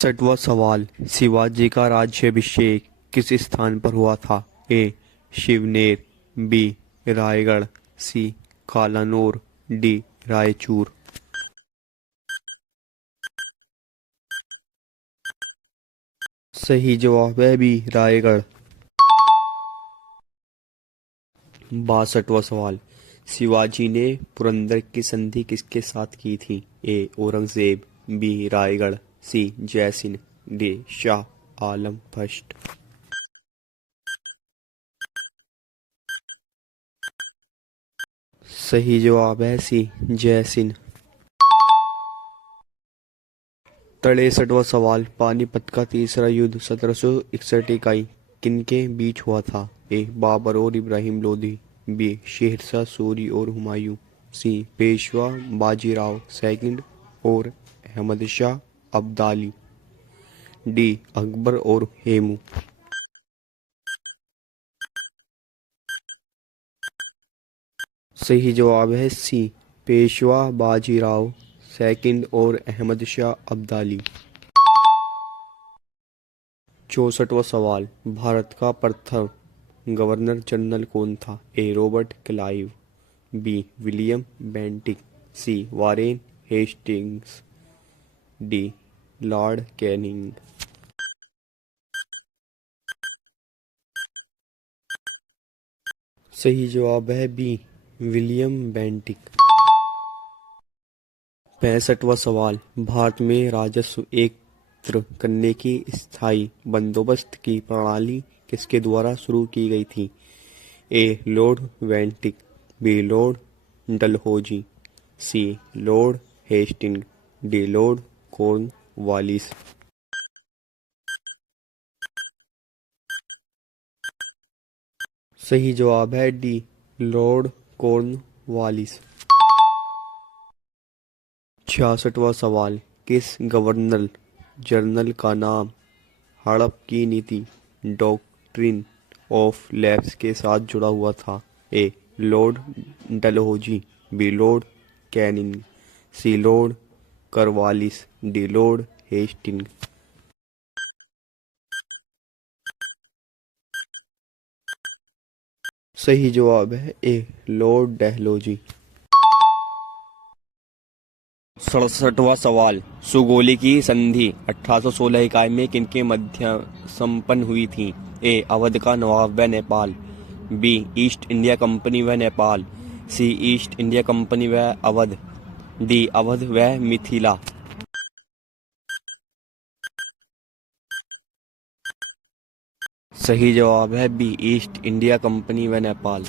छठवां सवाल, शिवाजी का राज्याभिषेक किस स्थान पर हुआ था? ए. शिवनेर, बी. रायगढ़, सी. कालानौर, डी. रायचूर। सही जवाब है बी. रायगढ़। 62वां सवाल, शिवाजी ने पुरंदर की संधि किसके साथ की थी? ए. औरंगजेब, बी. रायगढ़, सी. जयसिंह, डी. शाह आलम फर्स्ट। सही जवाब है सी. जयसिंह। 63वां सवाल, पानीपत का तीसरा युद्ध 1761 इकाई किनके बीच हुआ था? ए. बाबर और इब्राहिम लोधी, बी. शेरशाह सूरी और हुमायूं, सी. पेशवा बाजीराव सेकंड और अहमद शाह अब्दाली, डी. अकबर और हेमू। सही जवाब है सी. पेशवा बाजीराव सेकंड और अहमद शाह अब्दाली। 64वां सवाल, भारत का प्रथम गवर्नर जनरल कौन था? A. Robert Clive, B. William Bentinck, C. Warren Hastings, D. Lord Canning. सही जवाब है बी. William Bentinck. 65वां सवाल, भारत में राजस्व एकत्र करने की स्थायी बंदोबस्त की प्रणाली किसके द्वारा शुरू की गई थी? A. Lord Bentinck, B. Lord Dalhousie, C. Lord Hastings, D. Lord Cornwallis. सही जवाब है डी. Lord Cornwallis. 66वां सवाल, किस गवर्नर जनरल का नाम हड़प की नीति डॉक्ट्रिन ऑफ लैप्स के साथ जुड़ा हुआ था? A. Lord Dalhousie, B. Lord Canning, C. Lord Cornwallis, D. Lord Hastings. सही जवाब है ए. लॉर्ड डलहौजी। 67वां सवाल, सुगोली की संधि 1816 इकाई में किनके मध्य संपन्न हुई थी? ए. अवध का नवाब व Nepal, B. East India company व Nepal, C. East India company व अवध, डी. अवध व मिथिला। सही जवाब है बी. ईस्ट इंडिया कंपनी व नेपाल।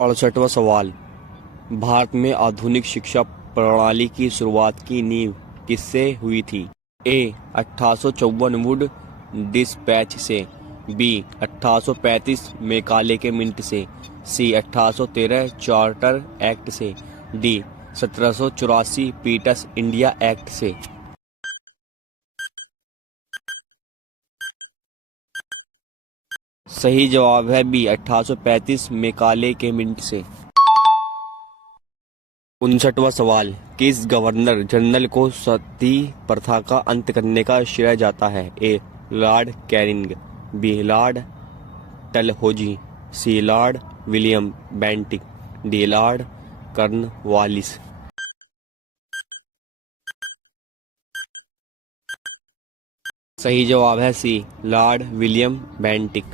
68वां सवाल, भारत में आधुनिक शिक्षा प्रणाली की शुरुआत की नींव किससे हुई थी? ए. 1854 वुड डिस्पैच से, बी. 1835 मैकाले के मिंट से, सी. 1813 चार्टर एक्ट से, डी. 1784 पीटर्स इंडिया एक्ट से। सही जवाब है बी. 1835 मैकाले के मिंट से। 59वां सवाल, किस गवर्नर जनरल को सती प्रथा का अंत करने का श्रेय जाता है? A. Lord Canning, B. Lord Dalhousie, C. Lord William Bentinck, D. Lord Cornwallis. सही जवाब है सी. Lord William Bentinck.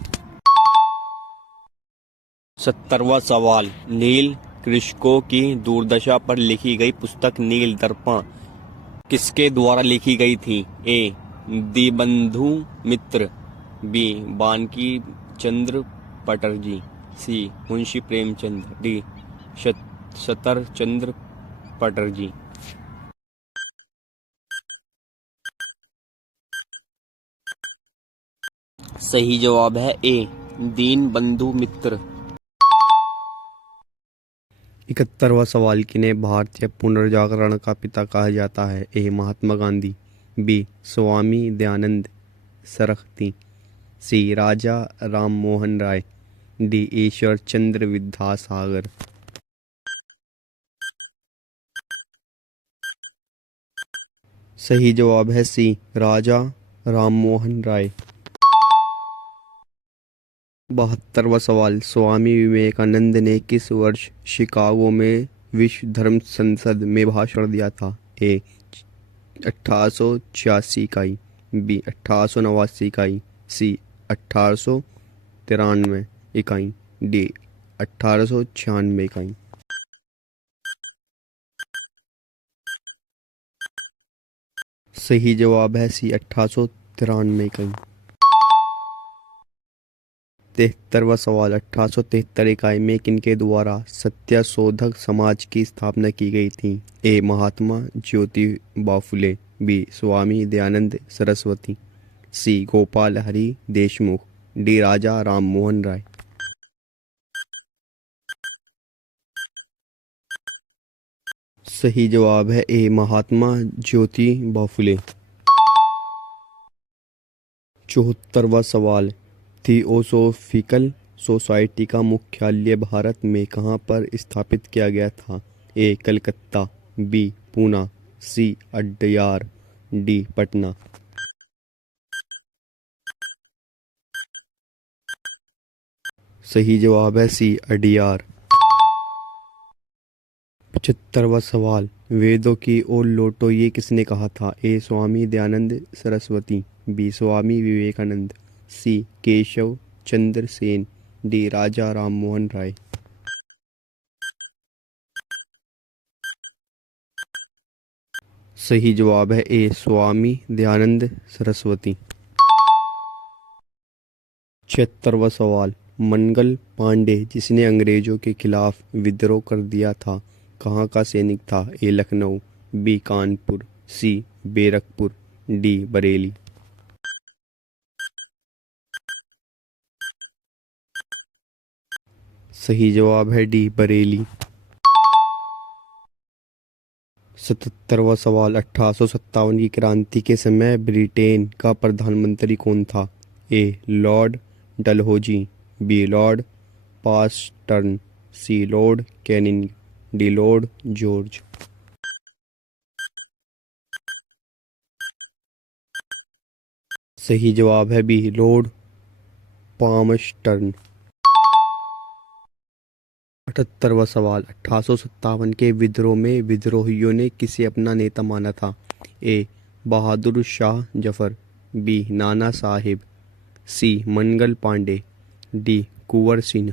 70वां सवाल, नील कृषकों की दुर्दशा पर लिखी गई पुस्तक नील दर्पण किसके द्वारा लिखी गई थी? ए. दीनबंधु मित्र, बी. बांकी चंद्र चटर्जी, सी. मुंशी प्रेमचंद, डी. शरतचंद्र चटर्जी। सही जवाब है ए. दीनबंधु मित्र। 71वां सवाल, किन्हें भारतीय पुनर्जागरण का पिता कहा जाता है? ए. महात्मा गांधी, बी. स्वामी दयानंद सरस्वती, सी. राजा राम मोहन राय, डी. ईश्वर चंद्र विद्यासागर। सही जवाब है सी, राजा राममोहन राय। 72वां सवाल, स्वामी विवेकानंद ने किस वर्ष शिकागो में विश्व धर्म संसद में भाषण दिया था? ए 1886 इकाई, बी 1889 इकाई, सी 1893 इकाई, डी 1896 इकाई। सही जवाब है सी, 1893 इकाई। 73वां सवाल, 1873 इकाई में किनके द्वारा सत्यशोधक समाज की स्थापना की गई थी? ए महात्मा ज्योतिबा फुले, बी स्वामी दयानंद सरस्वती, सी गोपाल हरि देशमुख, डी राजा राममोहन राय। सही जवाब है ए महात्मा ज्योतिबा फुले। 74वां सवाल, थियोसोफिकल सोसाइटी का मुख्यालय भारत में कहाँ पर स्थापित किया गया था? ए कलकत्ता, बी पूना, सी अड्यार, डी पटना। सही जवाब है सी अड्यार। 75वां सवाल, वेदों की ओर लौटो ये किसने कहा था? ए स्वामी दयानंद सरस्वती, बी स्वामी विवेकानंद, सी केशव चंद्र सेन, डी राजा राममोहन राय। सही जवाब है ए स्वामी दयानंद सरस्वती। 76वां सवाल, मंगल पांडे जिसने अंग्रेजों के खिलाफ विद्रोह कर दिया था कहाँ का सैनिक था? ए लखनऊ, बी कानपुर, सी बैरकपुर, डी बरेली। सही जवाब है डी बरेली। 77वां सवाल, 1857 की क्रांति के समय ब्रिटेन का प्रधानमंत्री कौन था? A Lord Dalhousie, B Lord पास्टर्न, C Lord Canning, D Lord George. सही जवाब है बी लॉर्ड पामस्टर्न। 78वां सवाल, 1857 के विद्रोह में विद्रोहियों ने किसे अपना नेता माना था? ए बहादुर शाह जफर, बी नाना साहिब, सी मंगल पांडे, डी कुंवर सिंह।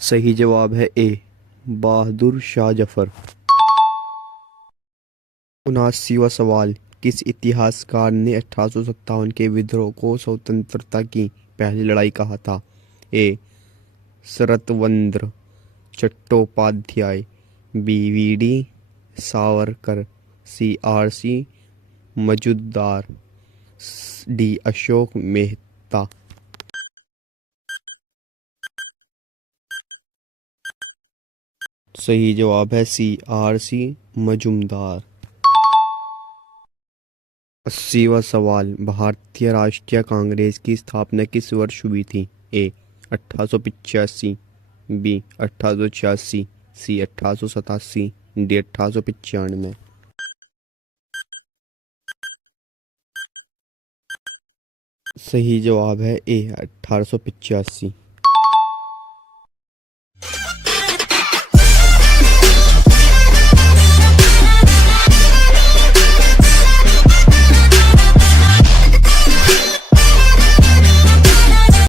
सही जवाब है ए बहादुर शाह जफर। 79वां सवाल, किस इतिहासकार ने 1857 के विद्रोह को स्वतंत्रता की पहली लड़ाई कहा था? ए शरतचंद्र चट्टोपाध्याय, बी वी.डी. सावरकर, सी आर.सी. मजूमदार, डी अशोक मेहता। सही जवाब है सी आर.सी. मजूमदार। 80वां सवाल, भारतीय राष्ट्रीय कांग्रेस की स्थापना किस वर्ष हुई थी? ए 1885, बी 1886, सी 1887, डी 1895। सही जवाब है ए 1885।